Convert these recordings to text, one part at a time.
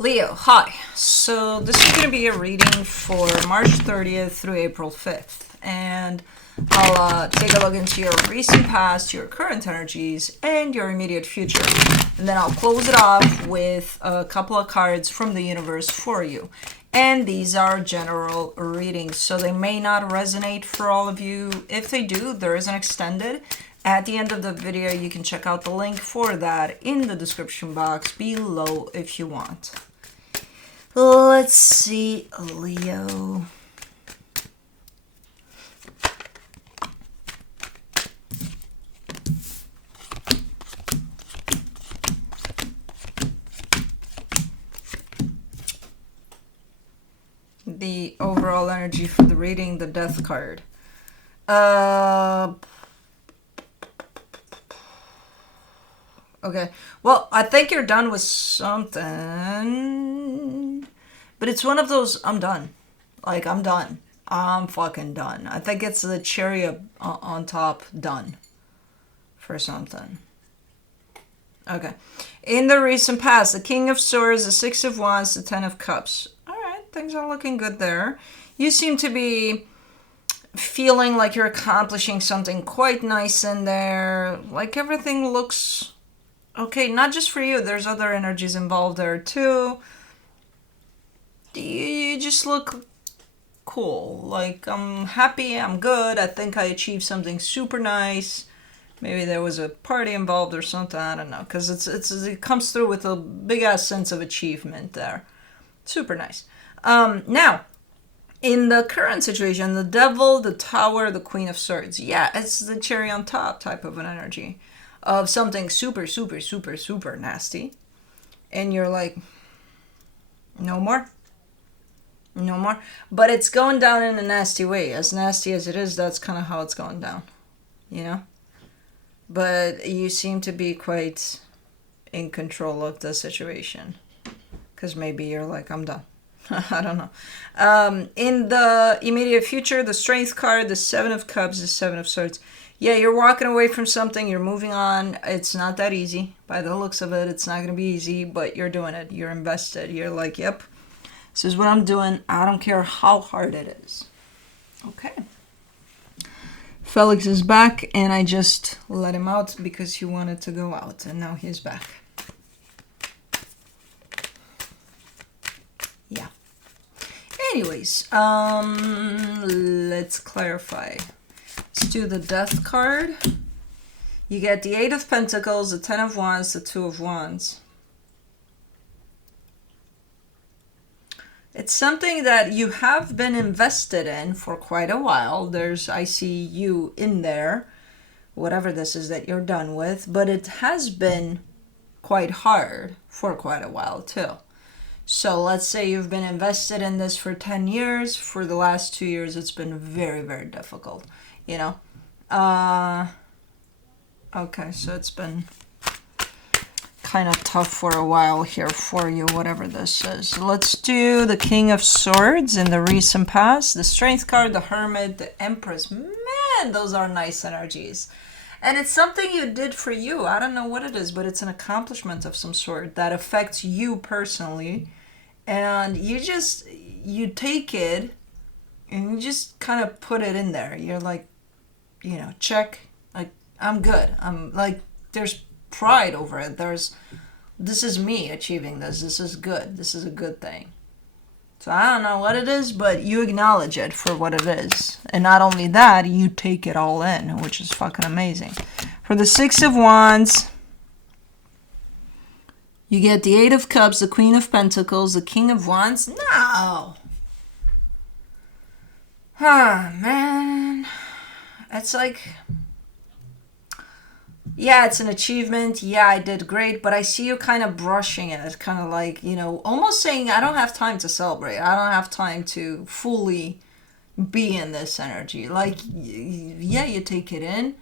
Leo, hi. So this is going to be a reading for March 30th through April 5th. And I'll take a look into your recent past, your current energies, and your immediate future. And then I'll close it off with a couple of cards from the universe for you. And these are general readings, so they may not resonate for all of you. If they do, there is an extended. At the end of the video, you can check out the link for that in the description box below if you want. Let's see, Leo. The overall energy for the reading, the Death card. Okay, well, I think you're done with something, but it's one of those, I'm done. Like, I'm done. I'm fucking done. I think it's the cherry on top, done for something. Okay. In the recent past, the King of Swords, the Six of Wands, the Ten of Cups. All right, things are looking good there. You seem to be feeling like you're accomplishing something quite nice in there. Like everything looks okay, not just for you. There's other energies involved there too. You just look cool. Like, I'm happy, I'm good. I think I achieved something super nice. Maybe there was a party involved or something. I don't know. Because it comes through with a big ass sense of achievement there. Super nice. Now, in the current situation, the Devil, the Tower, the Queen of Swords. Yeah, it's the cherry on top type of an energy of something super, super, super, super nasty. And you're like, no more. No more. But it's going down in a nasty way. As nasty as it is, that's kind of how it's going down. You know? But you seem to be quite in control of the situation. Because maybe you're like, I'm done. I don't know. In the immediate future, the Strength card, the Seven of Cups, the Seven of Swords. Yeah, you're walking away from something. You're moving on. It's not that easy. By the looks of it, it's not going to be easy. But you're doing it. You're invested. You're like, yep. This is what I'm doing. I don't care how hard it is. Okay. Felix is back, and I just let him out because he wanted to go out, and now he's back. Yeah. Anyways, let's clarify. Let's do the Death card. You get the Eight of Pentacles, the Ten of Wands, the Two of Wands. It's something that you have been invested in for quite a while. I see you in there, whatever this is that you're done with, but it has been quite hard for quite a while too. So let's say you've been invested in this for 10 years. For the last 2 years, it's been very, very difficult, you know. Okay, so it's been kind of tough for a while here for you, whatever this is. Let's do the King of Swords in the recent past, the Strength card, the Hermit, the Empress. Man, those are nice energies. And it's something you did for you. I don't know what it is, but it's an accomplishment of some sort that affects you personally. And you take it and you just kind of put it in there. You're like, check. Like, I'm good. I'm like, there's pride over it. This is me achieving this. This is good. This is a good thing. So I don't know what it is, but you acknowledge it for what it is. And not only that, you take it all in, which is fucking amazing. For the Six of Wands, you get the Eight of Cups, the Queen of Pentacles, the King of Wands. No! Ah, man. It's like, yeah, it's an achievement. Yeah, I did great, but I see you kind of brushing it. Kind of like, almost saying, I don't have time to celebrate. I don't have time to fully be in this energy. Like, yeah, you take it in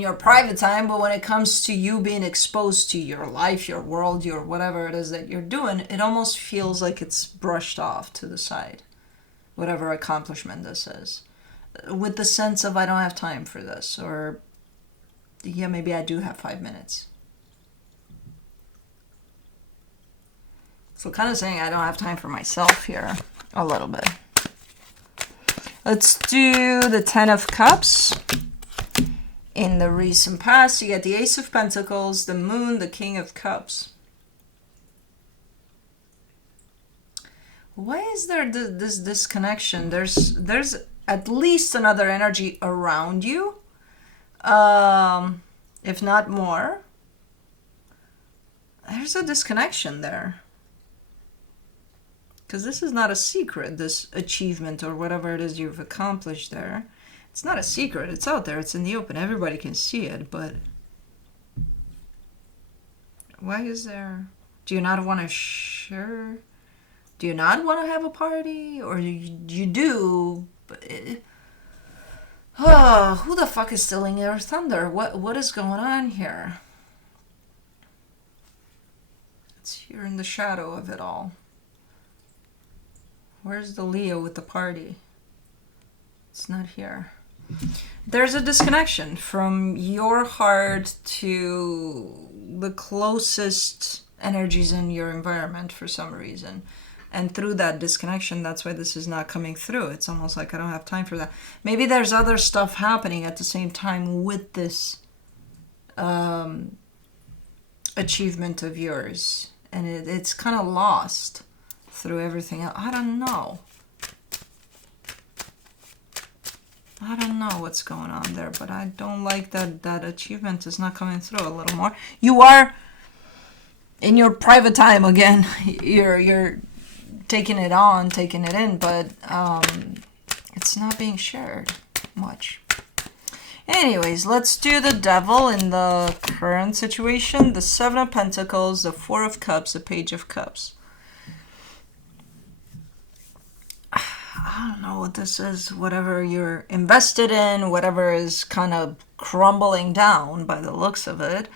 your private time, but when it comes to you being exposed to your life, your world, your whatever it is that you're doing, it almost feels like it's brushed off to the side. Whatever accomplishment this is. With the sense of, I don't have time for this, or yeah, maybe I do have 5 minutes. So kind of saying I don't have time for myself here a little bit. Let's do the Ten of Cups. In the recent past, you get the Ace of Pentacles, the Moon, the King of Cups. Why is there this disconnection? There's at least another energy around you, if not more. There's a disconnection there. Because this is not a secret, this achievement or whatever it is you've accomplished there. It's not a secret. It's out there. It's in the open. Everybody can see it, but why is there... Do you not want to share? Do you not want to have a party? Or you do, but... who the fuck is stealing your thunder? What is going on here? It's here in the shadow of it all. Where's the Leo with the party? It's not here. There's a disconnection from your heart to the closest energies in your environment for some reason. And through that disconnection, that's why this is not coming through. It's almost like I don't have time for that. Maybe there's other stuff happening at the same time with this achievement of yours. And it's kind of lost through everything else. I don't know. I don't know what's going on there, but I don't like that achievement is not coming through a little more. You are in your private time again. You're taking it on, taking it in, but it's not being shared much. Anyways, let's do the Devil in the current situation. The Seven of Pentacles, the Four of Cups, the Page of Cups. I don't know what this is. Whatever you're invested in, whatever is kind of crumbling down by the looks of it.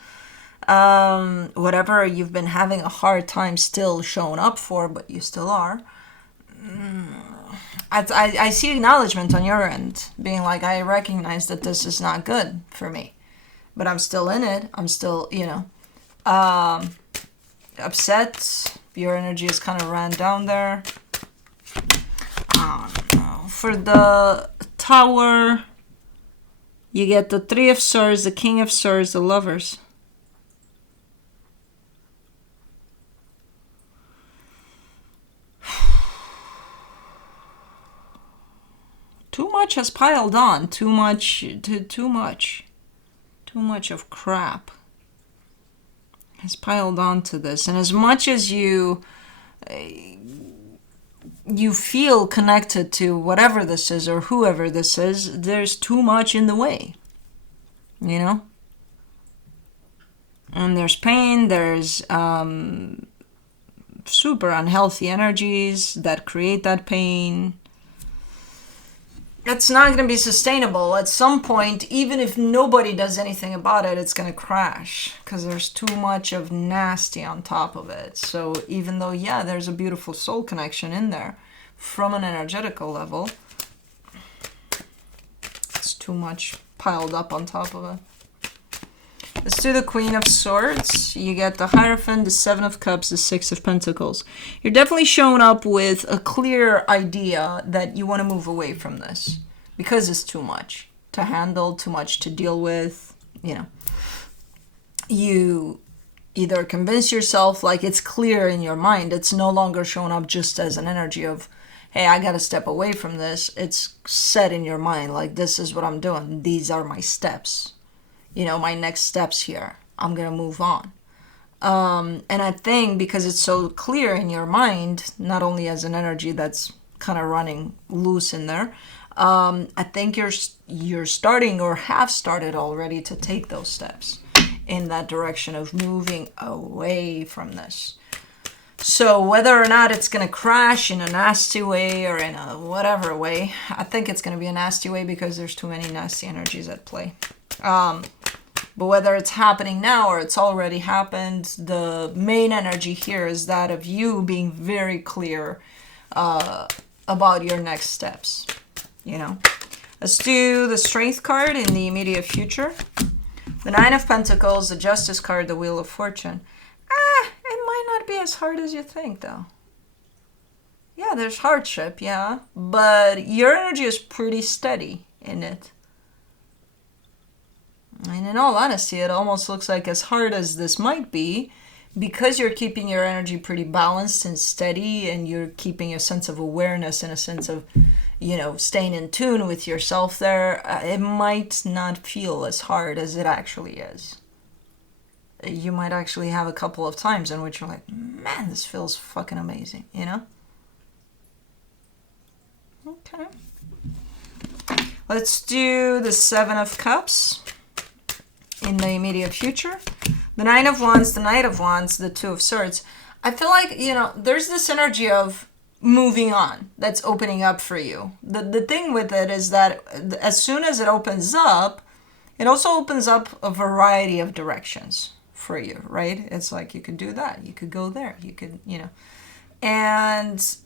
Whatever you've been having a hard time still showing up for, but you still are. I see acknowledgement on your end, being like, I recognize that this is not good for me, but I'm still in it. I'm still, upset. Your energy is kind of ran down there. I don't know. For the Tower, you get the Three of Swords, the King of Swords, the Lovers. Too much has piled on. Too much of crap has piled on to this. And as much as you feel connected to whatever this is or whoever this is, there's too much in the way, And there's pain, there's super unhealthy energies that create that pain. It's not going to be sustainable. At some point, even if nobody does anything about it, it's going to crash because there's too much of nasty on top of it. So even though, yeah, there's a beautiful soul connection in there from an energetical level, it's too much piled up on top of it. Let's do the Queen of Swords. You get the Hierophant, the Seven of Cups, the Six of Pentacles. You're definitely showing up with a clear idea that you want to move away from this because it's too much to handle, too much to deal with. You either convince yourself, like it's clear in your mind, it's no longer showing up just as an energy of, hey, I got to step away from this. It's set in your mind, like this is what I'm doing. These are my steps. My next steps here. I'm going to move on. And I think because it's so clear in your mind, not only as an energy that's kind of running loose in there, I think you're starting or have started already to take those steps in that direction of moving away from this. So whether or not it's going to crash in a nasty way or in a whatever way, I think it's going to be a nasty way because there's too many nasty energies at play. But whether it's happening now or it's already happened, the main energy here is that of you being very clear about your next steps. Let's do the Strength card in the immediate future. The Nine of Pentacles, the Justice card, the Wheel of Fortune. It might not be as hard as you think, though. Yeah, there's hardship, yeah, but your energy is pretty steady in it. And in all honesty, it almost looks like, as hard as this might be, because you're keeping your energy pretty balanced and steady, and you're keeping a sense of awareness and a sense of, staying in tune with yourself there, it might not feel as hard as it actually is. You might actually have a couple of times in which you're like, man, this feels fucking amazing, Okay. Let's do the Seven of Cups in the immediate future. The Nine of Wands, the Knight of Wands, the Two of Swords. I feel like, there's this energy of moving on that's opening up for you. The thing with it is that as soon as it opens up, it also opens up a variety of directions for you, right? It's like you could do that, you could go there, you could, and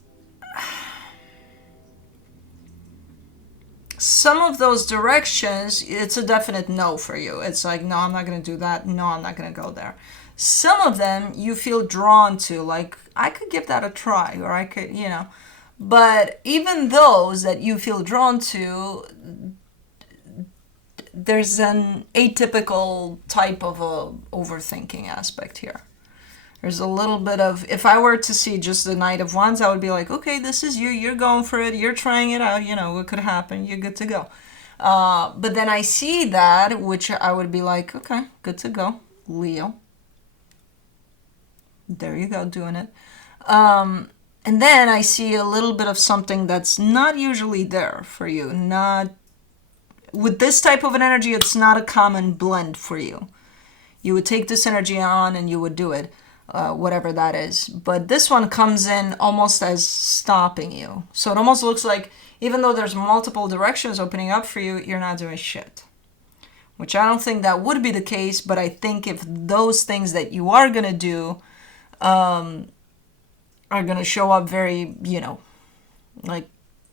some of those directions, it's a definite no for you. It's like, no, I'm not going to do that. No, I'm not going to go there. Some of them you feel drawn to, like, I could give that a try, or I could, But even those that you feel drawn to, there's an atypical type of a overthinking aspect here. There's a little bit of, if I were to see just the Knight of Wands, I would be like, okay, this is you. You're going for it. You're trying it out. What could happen. You're good to go. But then I see that, which I would be like, okay, good to go. Leo. There you go, doing it. And then I see a little bit of something that's not usually there for you. Not with this type of an energy, it's not a common blend for you. You would take this energy on and you would do it. Whatever that is. But this one comes in almost as stopping you. So it almost looks like, even though there's multiple directions opening up for you, you're not doing shit. Which I don't think that would be the case, but I think if those things that you are going to do are going to show up very, like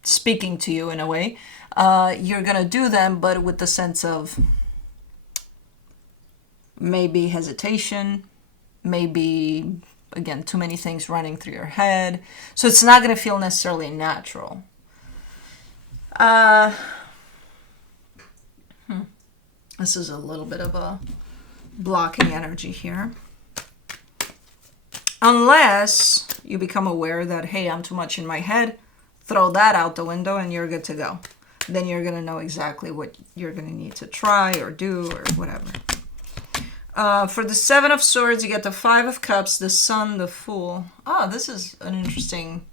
speaking to you in a way, you're going to do them, but with the sense of maybe hesitation, maybe, again, too many things running through your head. So it's not going to feel necessarily natural. This is a little bit of a blocking energy here. Unless you become aware that, hey, I'm too much in my head, throw that out the window and you're good to go. Then you're going to know exactly what you're going to need to try or do or whatever. For the Seven of Swords, you get the Five of Cups, the Sun, the Fool. Oh, this is an interesting...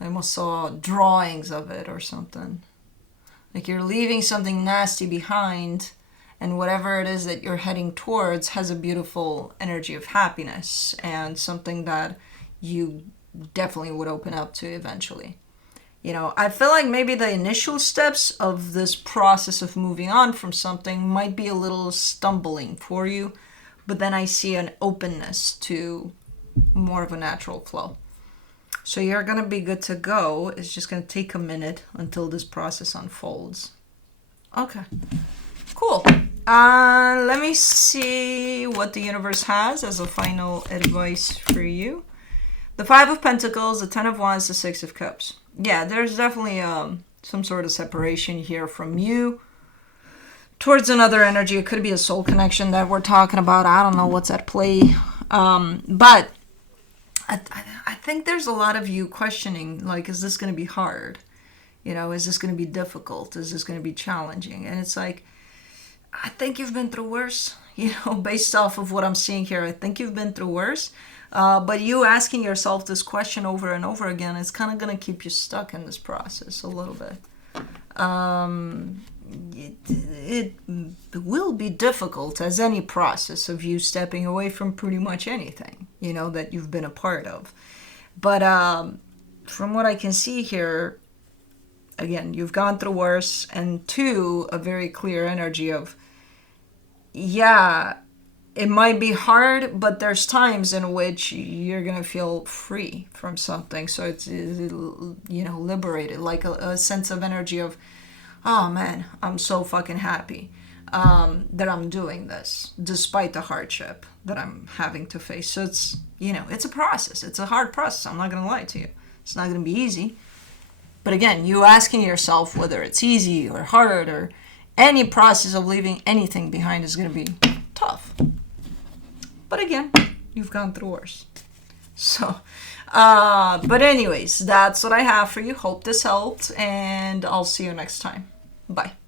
I almost saw drawings of it or something. Like you're leaving something nasty behind, and whatever it is that you're heading towards has a beautiful energy of happiness and something that you definitely would open up to eventually. I feel like maybe the initial steps of this process of moving on from something might be a little stumbling for you, but then I see an openness to more of a natural flow. So you're going to be good to go. It's just going to take a minute until this process unfolds. Okay, cool. Let me see what the universe has as a final advice for you. The Five of Pentacles, the Ten of Wands, the Six of Cups. Yeah, there's definitely some sort of separation here from you towards another energy. It could be a soul connection that we're talking about. I don't know what's at play. But I think there's a lot of you questioning, like, is this going to be hard? Is this going to be difficult? Is this going to be challenging? And it's like, I think you've been through worse. Based off of what I'm seeing here, I think you've been through worse. But you asking yourself this question over and over again is kind of going to keep you stuck in this process a little bit. It will be difficult, as any process of you stepping away from pretty much anything, that you've been a part of. But from what I can see here, again, you've gone through worse, and two, a very clear energy of, yeah, it might be hard, but there's times in which you're going to feel free from something. So it's liberated, like a sense of energy of, oh man, I'm so fucking happy. that I'm doing this, despite the hardship that I'm having to face. So it's, it's a process. It's a hard process. I'm not going to lie to you. It's not going to be easy. But again, you asking yourself whether it's easy or hard, or any process of leaving anything behind is going to be tough. But again, you've gone through worse. So, but anyways, that's what I have for you. Hope this helped, and I'll see you next time. Bye.